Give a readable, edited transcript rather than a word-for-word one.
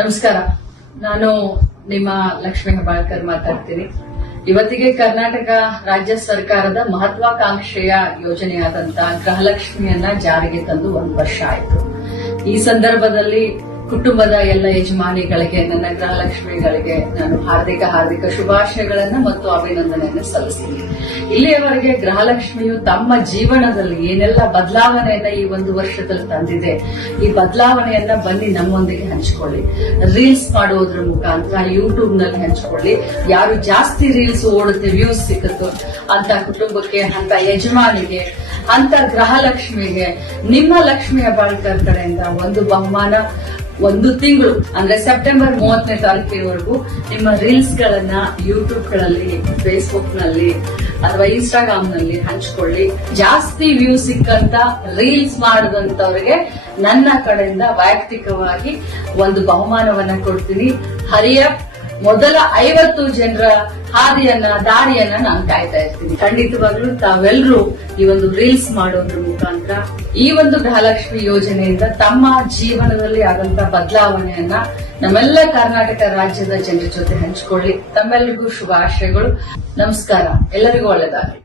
ನಮಸ್ಕಾರ. ನಾನು ನಿಮ್ಮ ಲಕ್ಷ್ಮೀ ಹೆಬ್ಬಾಳ್ಕರ್ ಮಾತಾಡ್ತೀನಿ. ಇವತ್ತಿಗೆ ಕರ್ನಾಟಕ ರಾಜ್ಯ ಸರ್ಕಾರದ ಮಹತ್ವಾಕಾಂಕ್ಷೆಯ ಯೋಜನೆಯಾದಂತಹ ಗೃಹಲಕ್ಷ್ಮಿಯನ್ನ ಜಾರಿಗೆ ತಂದು 1 ವರ್ಷ ಆಯಿತು. ಈ ಸಂದರ್ಭದಲ್ಲಿ ಕುಟುಂಬದ ಎಲ್ಲ ಯಜಮಾನಿಗಳಿಗೆ, ನನ್ನ ಗೃಹಲಕ್ಷ್ಮಿಗಳಿಗೆ ನಾನು ಹಾರ್ದಿಕ ಶುಭಾಶಯಗಳನ್ನ ಮತ್ತು ಅಭಿನಂದನೆಯನ್ನು ಸಲ್ಲಿಸ್ತೀನಿ. ಇಲ್ಲಿಯವರೆಗೆ ಗೃಹಲಕ್ಷ್ಮಿಯು ತಮ್ಮ ಜೀವನದಲ್ಲಿ ಏನೆಲ್ಲ ಬದಲಾವಣೆಯನ್ನ ಈ 1 ವರ್ಷದಲ್ಲಿ ತಂದಿದೆ, ಈ ಬದಲಾವಣೆಯನ್ನ ಬನ್ನಿ ನಮ್ಮೊಂದಿಗೆ ಹಂಚಿಕೊಳ್ಳಿ. ರೀಲ್ಸ್ ಮಾಡುವುದರ ಮುಖಾಂತರ ಯೂಟ್ಯೂಬ್ ನಲ್ಲಿ ಹಂಚಿಕೊಳ್ಳಿ. ಯಾರು ಜಾಸ್ತಿ ರೀಲ್ಸ್ ಓಡುತ್ತೆ, ವ್ಯೂಸ್ ಸಿಕ್ಕುತ್ತೋ ಅಂತ ಕುಟುಂಬಕ್ಕೆ, ಅಂತ ಯಜಮಾನಿಗೆ, ಅಂತ ಗೃಹಲಕ್ಷ್ಮಿಗೆ ನಿಮ್ಮ ಲಕ್ಷ್ಮೀ ಹೆಬ್ಬಾಳ್ಕರ್ ಕಡೆಯಿಂದ ಒಂದು ಬಹುಮಾನ 1 ತಿಂಗಳು ಅಂದ್ರೆ ಸೆಪ್ಟೆಂಬರ್ 30ನೇ ತಾರೀಕಿನವರೆಗೂ ನಿಮ್ಮ ರೀಲ್ಸ್ ಗಳನ್ನ ಯೂಟ್ಯೂಬ್ ಗಳಲ್ಲಿ, ಫೇಸ್ಬುಕ್ ನಲ್ಲಿ ಅಥವಾ ಇನ್ಸ್ಟಾಗ್ರಾಮ್ ನಲ್ಲಿ ಹಂಚಿಕೊಳ್ಳಿ. ಜಾಸ್ತಿ ವ್ಯೂ ಸಿಕ್ಕಂತ ರೀಲ್ಸ್ ಮಾಡದಂತವರಿಗೆ ನನ್ನ ಕಡೆಯಿಂದ ವೈಯಕ್ತಿಕವಾಗಿ ಒಂದು ಬಹುಮಾನವನ್ನ ಕೊಡ್ತೀನಿ. ಹರಿಯಪ್ ಮೊದಲ 50 ಜನರ ದಾರಿಯನ್ನ ನಾನು ಕಾಯ್ತಾ ಇರ್ತೀನಿ. ಖಂಡಿತವಾಗ್ಲೂ ತಾವೆಲ್ಲರೂ ಈ ಒಂದು ರೀಲ್ಸ್ ಮಾಡೋದ್ರ ಮುಖಾಂತರ ಈ ಒಂದು ಗೃಹಲಕ್ಷ್ಮಿ ಯೋಜನೆಯಿಂದ ತಮ್ಮ ಜೀವನದಲ್ಲಿ ಆದಂತಹ ಬದಲಾವಣೆಯನ್ನ ನಮ್ಮೆಲ್ಲ ಕರ್ನಾಟಕ ರಾಜ್ಯದ ಜನರ ಜೊತೆ ಹಂಚಿಕೊಳ್ಳಿ. ತಮ್ಮೆಲ್ಲರಿಗೂ ಶುಭಾಶಯಗಳು. ನಮಸ್ಕಾರ. ಎಲ್ಲರಿಗೂ ಒಳ್ಳೆಯದಾಗಲಿ.